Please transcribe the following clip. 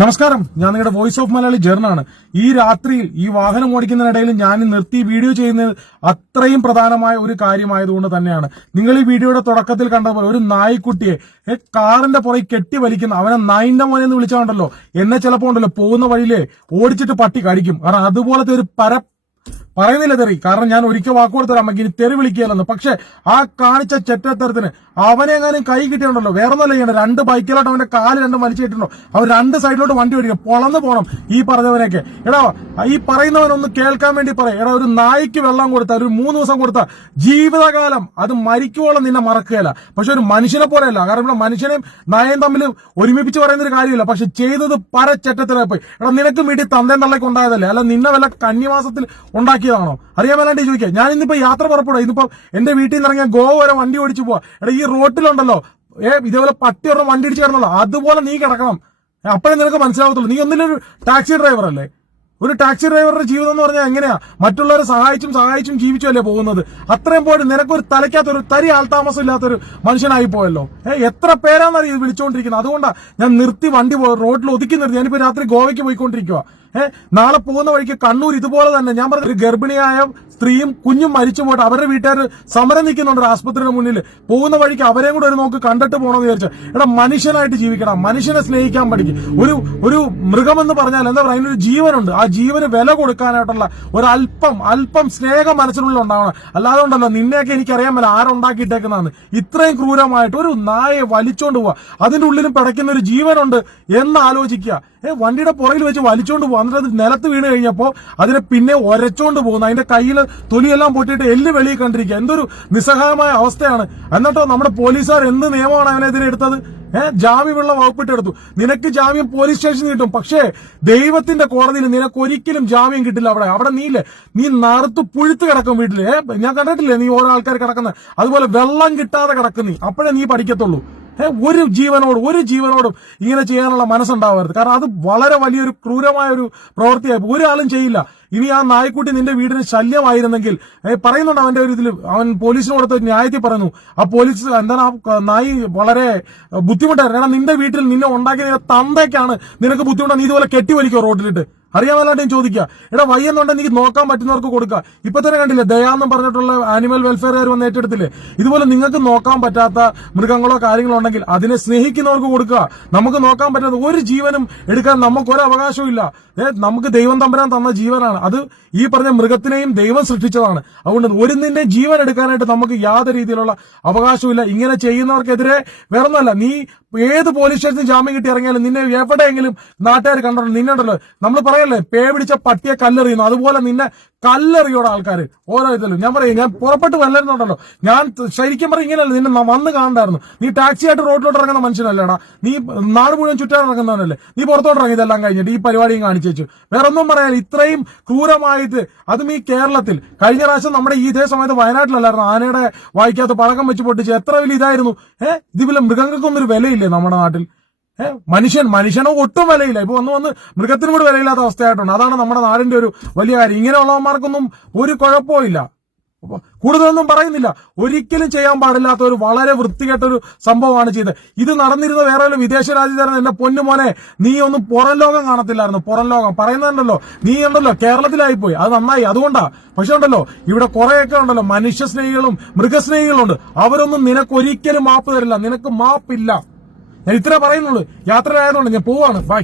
നമസ്കാരം. ഞാൻ നിങ്ങളുടെ വോയിസ് ഓഫ് മലയാളി ജേർണാണ്. ഈ രാത്രിയിൽ ഈ വാഹനം ഓടിക്കുന്നതിനിടയിൽ ഞാൻ നിർത്തി വീഡിയോ ചെയ്യുന്നത് അത്രയും പ്രധാനമായ ഒരു കാര്യമായതുകൊണ്ട് തന്നെയാണ്. നിങ്ങൾ ഈ വീഡിയോയുടെ തുടക്കത്തിൽ കണ്ടപ്പോൾ ഒരു നായ്ക്കുട്ടിയെ കാറിന്റെ പുറകെ കെട്ടി വലിക്കുന്ന അവനെ നായിന്റെ മോനെ എന്ന് വിളിച്ചാണ്ടല്ലോ. എന്നെ ചിലപ്പോ ഉണ്ടല്ലോ പോകുന്ന വഴിയിലെ ഓടിച്ചിട്ട് പട്ടി കടിക്കും. കാരണം അതുപോലത്തെ ഒരു പര പറയുന്നില്ല തെറി. കാരണം ഞാൻ ഒരിക്കൽ വാക്ക് കൊടുത്തരാം അമ്മയ്ക്ക് ഇനി തെറി വിളിക്കുകയല്ലെന്ന് പക്ഷെ ആ കാണിച്ച ചെറ്റത്തരത്തിന് അവനെ എങ്ങാനും കൈ കിട്ടിയുണ്ടല്ലോ വേറെ ഒന്നല്ല ചെയ്യണം രണ്ട് ബൈക്കിലോട്ട് അവന്റെ കാൽ രണ്ടും വലിച്ചിട്ടുണ്ടോ അവർ രണ്ട് സൈഡിലോട്ട് വണ്ടി ഓടിക്കും. പൊളന്ന് പോണം ഈ പറഞ്ഞവനൊക്കെ എടാ ഈ പറയുന്നവനൊന്ന് കേൾക്കാൻ വേണ്ടി പറയും. എടാ ഒരു നായിക്ക് വെള്ളം കൊടുത്ത ഒരു മൂന്ന് ദിവസം കൊടുത്ത ജീവിതകാലം അത് മരിക്കുവോളം നിന്നെ മറക്കുകയല്ല. പക്ഷെ ഒരു മനുഷ്യനെ പോലെയല്ല. കാരണം ഇവിടെ മനുഷ്യനെയും നായയും തമ്മിൽ ഒരുമിപ്പിച്ച് പറയുന്ന ഒരു കാര്യമില്ല. പക്ഷെ ചെയ്തത് പര ചെറ്റത്തിലായി പോയി. എടാ നിനക്ക് വീട്ടിൽ തന്തയും തള്ളയ്ക്ക് ഉണ്ടായതല്ലേ? അല്ല നിന്നെ വല്ല കന്യമാസത്തിൽ ഉണ്ടാക്കിയതാണോ? അറിയാൻ വേണ്ടി ചോദിക്കാം ഞാൻ ഇന്നിപ്പോ യാത്ര പുറപ്പെടുക ഇന്നിപ്പോ എന്റെ വീട്ടിൽ നിന്ന് ഇറങ്ങിയ ഗോവ വരെ വണ്ടി ഓടിച്ചു പോവാ. എടാ ഈ റോട്ടിലുണ്ടല്ലോ. ഏ ഇതേപോലെ പട്ടി ഒരെണ്ണം വണ്ടി ഇടിച്ച് കിടന്നല്ലോ അതുപോലെ നീ കിടക്കണം. അപ്പോഴേ നിനക്ക് മനസ്സിലാവത്തുള്ളൂ. നീ ഒന്നിലൊരു ടാക്സി ഡ്രൈവർ അല്ലേ? ഒരു ടാക്സി ഡ്രൈവറുടെ ജീവിതം എന്ന് പറഞ്ഞാൽ എങ്ങനെയാ? മറ്റുള്ളവരെ സഹായിച്ചും സഹായിച്ചും ജീവിച്ചുമല്ലേ പോകുന്നത്? അത്രയും പോയിട്ട് നിനക്കൊരു തലയ്ക്കകത്തൊരു തരി ആൾതാമസം ഇല്ലാത്തൊരു മനുഷ്യനായി പോയല്ലോ. ഏ എത്ര പേരാന്നറിയ ഇത് വിളിച്ചുകൊണ്ടിരിക്കുന്നത് അതുകൊണ്ടാ ഞാൻ നിർത്തി വണ്ടി റോഡിൽ ഒതുക്കി നിർത്തി. ഞാനിപ്പോ രാത്രി ഗോവയ്ക്ക് പോയിക്കൊണ്ടിരിക്കുക നാളെ പോകുന്ന വഴിക്ക് കണ്ണൂർ ഇതുപോലെ തന്നെ. ഞാൻ പറഞ്ഞ ഒരു ഗർഭിണിയായ സ്ത്രീയും കുഞ്ഞും മരിച്ചു പോയിട്ട് അവരുടെ വീട്ടുകാർ സമരം നിൽക്കുന്നുണ്ട് ആസ്പത്രിയുടെ മുന്നിൽ. പോകുന്ന വഴിക്ക് അവരെയും കൂടെ ഒരു നോക്ക് കണ്ടിട്ട് പോകണമെന്ന് വിചാരിച്ചു. എടാ മനുഷ്യനായിട്ട് ജീവിക്കണം. മനുഷ്യനെ സ്നേഹിക്കാൻ പഠിക്കും. ഒരു ഒരു മൃഗമെന്ന് പറഞ്ഞാൽ എന്താ പറയുക അതിനൊരു ജീവനുണ്ട്. ആ ജീവന് വില കൊടുക്കാനായിട്ടുള്ള ഒരല്പം അല്പം സ്നേഹം മനസ്സിനുള്ളിൽ ഉണ്ടാവണം അല്ലാതെ ഉണ്ടല്ലോ നിന്നെയൊക്കെ എനിക്കറിയാൻ മേല ആരുണ്ടാക്കിയിട്ടേക്കുന്നതാണ്. ഇത്രയും ക്രൂരമായിട്ട് ഒരു നായെ വലിച്ചോണ്ട് പോവാ. അതിന്റെ ഉള്ളിലും പിടയ്ക്കുന്ന ഒരു ജീവനുണ്ട് എന്ന് ആലോചിക്കുക. ഏ വണ്ടിയുടെ പുറകിൽ വെച്ച് വലിച്ചോണ്ട് പോകും എന്നിട്ട് അത് നിലത്ത് വീണ് കഴിഞ്ഞപ്പോ അതിനെ പിന്നെ ഒരച്ചോണ്ട് പോകുന്നു. അതിന്റെ കയ്യിൽ തൊലിയെല്ലാം പൊട്ടിയിട്ട് എല്ല് വെളിയിൽ കണ്ടിരിക്കുക. എന്തൊരു നിസ്സഹായമായ അവസ്ഥയാണ്. എന്നിട്ടോ നമ്മുടെ പോലീസുകാർ എന്ത് നിയമമാണ് അവനെതിരെ എടുത്തത്? ഏഹ് ജാമ്യമുള്ള വകുപ്പിട്ട് എടുത്തു. നിനക്ക് ജാമ്യം പോലീസ് സ്റ്റേഷനിൽ കിട്ടും. പക്ഷേ ദൈവത്തിന്റെ കോടതിയിൽ നിനക്ക് ഒരിക്കലും ജാമ്യം കിട്ടില്ല അവിടെ. അവിടെ നീയില്ലേ നീ നറുത്ത് പുഴുത്ത് കിടക്കും വീട്ടിൽ. ഏഹ് ഞാൻ കണ്ടിട്ടില്ലേ? നീ ഓരോ ആൾക്കാർ കിടക്കുന്നത് അതുപോലെ വെള്ളം കിട്ടാതെ കിടക്കുന്നീ. അപ്പോഴേ നീ പഠിക്കത്തുള്ളൂ. ഒരു ജീവനോട് ഒരു ജീവനോടും ഇങ്ങനെ ചെയ്യാനുള്ള മനസ്സുണ്ടാവരുത്. കാരണം അത് വളരെ വലിയൊരു ക്രൂരമായ ഒരു പ്രവൃത്തിയായി ഒരാളും ചെയ്യില്ല. ഇനി ആ നായ്ക്കുട്ടി നിന്റെ വീടിന് ശല്യമായിരുന്നെങ്കിൽ പറയുന്നുണ്ട് അവന്റെ ഒരു ഇതിൽ അവൻ പോലീസിന് കൊടുത്ത ന്യായത്തിൽ പറഞ്ഞു ആ പോലീസ് എന്താണ് ആ നായി വളരെ ബുദ്ധിമുട്ടായിരുന്നു. കാരണം നിന്റെ വീട്ടിൽ നിന്നെ ഉണ്ടാക്കിയ തന്തയ്ക്കാണ് നിനക്ക് ബുദ്ധിമുട്ടാണ്. നീ ഇതുപോലെ കെട്ടിവലിക്കോ റോഡിലിട്ട്? അറിയാമല്ലാണ്ട് ചോദിക്കുക എടാ എന്നുണ്ടെങ്കിൽ എനിക്ക് നോക്കാൻ പറ്റുന്നവർക്ക് കൊടുക്കുക ഇപ്പൊ തന്നെ കണ്ടില്ലേ ദയാന്നും പറഞ്ഞിട്ടുള്ള ആനിമൽ വെൽഫെയർകാർ വന്ന് ഏറ്റെടുത്തില്ലേ? ഇതുപോലെ നിങ്ങൾക്ക് നോക്കാൻ പറ്റാത്ത മൃഗങ്ങളോ കാര്യങ്ങളോ ഉണ്ടെങ്കിൽ അതിനെ സ്നേഹിക്കുന്നവർക്ക് കൊടുക്കുക നമുക്ക് നോക്കാൻ പറ്റാത്ത ഒരു ജീവനും എടുക്കാൻ നമുക്ക് ഒരു അവകാശവും ഇല്ല. നമുക്ക് ദൈവം തമ്പരാൻ തന്ന ജീവനാണ്. അത് ഈ പറഞ്ഞ മൃഗത്തിനെയും ദൈവം സൃഷ്ടിച്ചതാണ്. അതുകൊണ്ട് ഒരു നിന്റെ ജീവൻ എടുക്കാനായിട്ട് നമുക്ക് യാതൊരു രീതിയിലുള്ള അവകാശമില്ല ഇങ്ങനെ ചെയ്യുന്നവർക്കെതിരെ വേറൊന്നല്ല നീ ഏത് പോലീസ് സ്റ്റേഷനിൽ ജാമ്യം കിട്ടി ഇറങ്ങിയാലും നിന്നെ എവിടെയെങ്കിലും നാട്ടുകാർ കണ്ടോ നിന്നുണ്ടല്ലോ നമ്മൾ പറയല്ലേ പേ പിടിച്ച പട്ടിയെ കല്ലെറിയുന്നു. അതുപോലെ നിന്നെ കല്ലെറിയോടെ ആൾക്കാർ ഓരോ ഇതിലും ഞാൻ പറയും ഞാൻ പുറപ്പെട്ട് വല്ലരുന്നുണ്ടല്ലോ ഞാൻ ശരിക്കും പറയും ഇങ്ങനെയല്ല നിന്നെ വന്ന് കാണണ്ടായിരുന്നു. നീ ടാക്സി ആയിട്ട് റോഡിലോട്ട് ഇറങ്ങുന്ന മനുഷ്യനല്ലേടാ. നീ നാട് മുഴുവൻ ചുറ്റാൻ ഇറങ്ങുന്നവനല്ലേ നീ പുറത്തോട്ട് ഇറങ്ങി ഇതെല്ലാം കഴിഞ്ഞിട്ട് ഈ പരിപാടിയും കാണിച്ചു വേറെ ഒന്നും പറയാൻ ഇത്രയും ക്രൂരമായിട്ട് അതും ഈ കേരളത്തിൽ. കഴിഞ്ഞ പ്രാവശ്യം നമ്മുടെ ഈ ഇതേ സമയത്ത് വയനാട്ടിലല്ലായിരുന്നു. ആനയുടെ വായിക്കാത്ത പഴക്കം വെച്ച് പൊട്ടിച്ച് എത്ര വലിയ ഇതായിരുന്നു. ഏഹ് ഇതിലെ മൃഗങ്ങൾക്കൊന്നും ഒരു വിലയില്ലേ നമ്മുടെ നാട്ടിൽ? മനുഷ്യൻ മനുഷ്യനോ ഒട്ടും വിലയില്ല. ഇപ്പൊ വന്ന് വന്ന് മൃഗത്തിനും കൂടി വിലയില്ലാത്ത അവസ്ഥയായിട്ടുണ്ട്. അതാണ് നമ്മുടെ നാടിന്റെ ഒരു വലിയ കാര്യം. ഇങ്ങനെയുള്ളവന്മാർക്കൊന്നും ഒരു കുഴപ്പവും ഇല്ല. കൂടുതലൊന്നും പറയുന്നില്ല. ഒരിക്കലും ചെയ്യാൻ പാടില്ലാത്ത ഒരു വളരെ വൃത്തികെട്ട ഒരു സംഭവമാണ് ചെയ്തത്. ഇത് നടന്നിരുന്ന വേറെ ഒരു വിദേശ രാജ്യത്തായിരുന്നു എന്റെ പൊന്നുമോനെ നീ ഒന്നും പുറം ലോകം കാണത്തില്ലായിരുന്നു. പുറം ലോകം. പറയുന്നുണ്ടല്ലോ നീ ഉണ്ടല്ലോ കേരളത്തിലായിപ്പോയി. അത് നന്നായി. അതുകൊണ്ടാ. പക്ഷെ ഉണ്ടല്ലോ ഇവിടെ കുറെയൊക്കെ ഉണ്ടല്ലോ. മനുഷ്യ സ്നേഹികളും മൃഗസ്നേഹികളും ഉണ്ട് അവരൊന്നും നിനക്കൊരിക്കലും മാപ്പ് തരില്ല. നിനക്ക് മാപ്പില്ല. ഞാൻ ഇത്ര പറയുന്നുള്ളൂ. യാത്ര ആയതുകൊണ്ട് ഞാൻ പോവാണ്. ബൈ